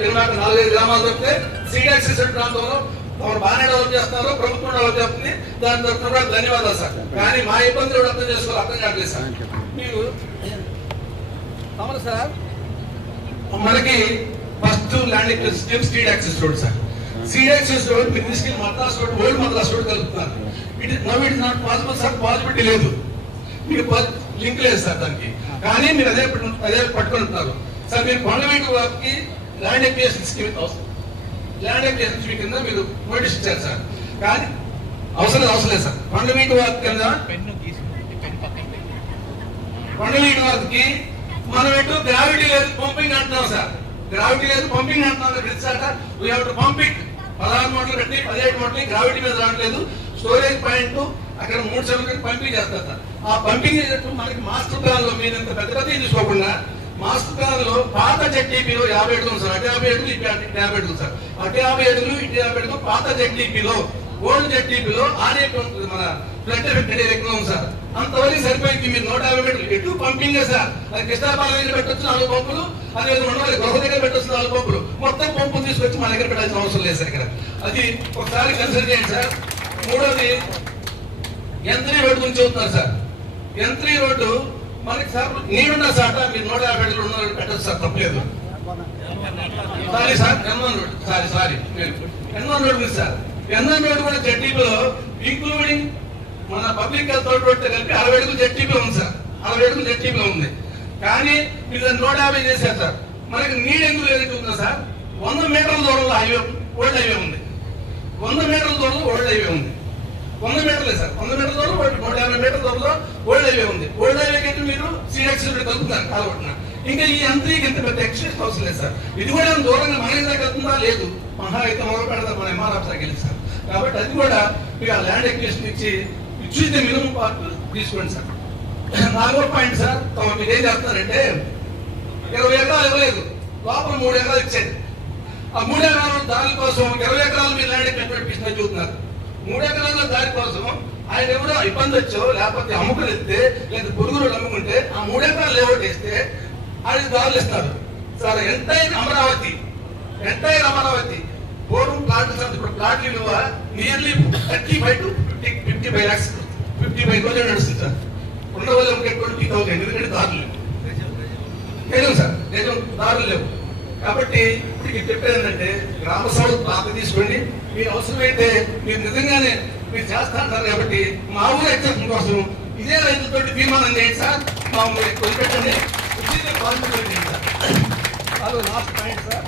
పెరుమాక 4-5 గ్రామాలు దొరికితే సీడాక్సిస్ ప్రాంతంలో బాగానే డెవలప్ చేస్తున్నారు, ప్రభుత్వం డెవలప్ చేస్తుంది. దాని తరఫున కూడా ధన్యవాదాలు సార్. కానీ మా ఇబ్బంది కూడా అర్థం చేసుకోవాలి, అర్థం కావట్లేదు సార్. మీరు అవును సార్, మనకి first land scheme street access road sir. Street access road మీరు తీసుకెళ్ళి Madras road, old Madras road కలుపుతున్నారు. It is not possible sir, possibility లేదు, మీకు లింక్ లేదు సార్ దానికి. కానీ మీరు అదే పట్టుకుంటున్నారు సార్. మీరు కొండవీటి వారికి ల్యాండ్ ఎక్విజిషన్ స్కీమ్ అవసరం, ల్యాండ్ ఎక్విజిషన్ స్కీమ్ కింద మీరు నోటీస్ ఇచ్చారు సార్. కానీ అవసరం లేదు సార్. కొండవీటి వారికి కింద కొండవీటి వారికి మనం ఎటు గ్రావిటీ లేదు పంపింగ్ అంటున్నాం సార్. గ్రావిటీ లేదు పంపింగ్ అంటున్నాం. We have to pump it. 16 మోటార్లు పెట్టి 17 మోటార్లు గ్రావిటీ మీద రావట్లేదు. స్టోరేజ్ పాయింట్ అక్కడ 3 సెవెన్కి పంపింగ్ చేస్తారు సార్. ఆ పంపింగ్ చేసేటప్పుడు మనకి మాస్టర్ ప్లాన్ లో మీరు ఇంత పెద్ద తీసుకోకుండా మాస్టర్ ప్లాన్ లో పాత జెడ్టీపీలో 50 అడుగులు సార్, అటు 50 అడుగులు, ఇటు 50 అడుగులు సార్, అటు 50 అడుగులు, ఇటు 50 అడుగులు పాత జెడ్టీపీలో. ఓల్డ్ జెడ్టీపీలో ఆర్ఏపీ ఉంటుంది, మన ఫ్లడ్ ఎఫెక్టెడ్ ఎక్కువ ఉంది సార్. అంతవరకు సరిపోయింది. మీరు 150 మీటర్లు ఎటు పంపింగ్ సార్. అది కృష్ణాపాల దగ్గర పెట్టొచ్చు 4 పంపులు, అదే ఉండవాలి గృహ దగ్గర పెట్టొచ్చు 4 పంపులు. మొత్తం పంపులు తీసుకొచ్చి మన దగ్గర పెట్టాల్సిన అవసరం లేదు సార్. ఇక్కడ అది ఒకసారి కన్సిడర్ చేయండి సార్. మూడోది యంత్రీ రోడ్డు గురించి చెబుతున్నారు సార్. యంత్రీ రోడ్డు మనకి సార్ నీడున్న సాట మీరు 150 అడుగులు ఉన్న పెట్టచ్చు సార్, తప్పలేదు. Sorry sir, N one road sorry N one road ఉంది సార్. ఎన్వన్ రోడ్ కూడా జెడ్టీపీలో ఇంక్లూడింగ్ మన పబ్లిక్ హెల్త్ రోడ్ కలిపి 60 అడుగులు జెడ్టీపీలో ఉంది సార్. 60 అడుగులు జెడ్టీపీలో ఉంది. కానీ మీరు 150 చేశారు సార్. మనకి నీడు ఎందుకు లేదంటే ఉందా సార్, 100 మీటర్ల దూరంలో హైవే, ఓల్డ్ హైవే ఉంది. 100 మీటర్ల దూరంలో ఓల్డ్ హైవే ఉంది. 100 మీటర్లే సార్, 100 మీటర్ల దూరం 150 మీటర్ల దూరంలో ఓల్డ్ హైవే ఉంది. ఓల్డ్ హైవే కంటే మీరు సీడెక్స్ కలుపుతున్నారు కాబట్టి ఇంకా ఈ యంత్రీకి ఇంత పెద్ద ఎక్స్టెన్షన్ అవసరం లేదు సార్. ఇది కూడా దూరంగా మన దగ్గర వెళ్తుందా లేదు, మహా అయితే మొదలు పెడతారు మన ఎంఆర్ ఆఫీసర్కి వెళ్ళి సార్. కాబట్టి అది కూడా మీకు ఆ ల్యాండ్ ఎక్విజిషన్ ఇచ్చి మినిమం పార్ట్ తీసుకోండి సార్. 4వ పాయింట్ సార్, మీరు ఏం చేస్తారంటే 20 ఎకరాలు ఇవ్వలేదు, లోపల 3 ఎకరాలు ఇచ్చేది. ఆ 3 ఎకరాల దాని కోసం 20 ఎకరాలు మీరు ల్యాండ్ కట్టిన చూస్తున్నారు. 3 ఎకరాల దాని కోసం ఆయన ఎవరో ఇబ్బంది వచ్చో లేకపోతే అమ్ముకుని ఇస్తే లేదా పురుగులు అమ్ముకుంటే ఆ 3 ఎకరాలు లేఅవుట్ వేస్తే ఆయన దారులు ఇస్తారు సార్. ఎంటైర్ అమరావతి పూర్వం ప్లాట్ సార్, ఇప్పుడు ప్లాట్ విలువ నియర్లీ 35 to 55 lakhs, 55,000 నడుస్తుంది సార్. ఉండవల్ల 20,000, ఎందుకంటే దారులు లేవు సార్, నిజం దారులు లేవు. కాబట్టి ఇప్పుడు చెప్పేది ఏంటంటే గ్రామ సభలు పాత తీసుకోండి. మీరు అవసరమైతే మీరు నిజంగానే మీరు చేస్తా అంటారు కాబట్టి మా ఊరు ఎక్సెప్షన్ కోసం ఇదే రైతులతో తీర్మానం చేయండి సార్. మా ఊరు వదిలిపెట్టండి. Sir last point sir,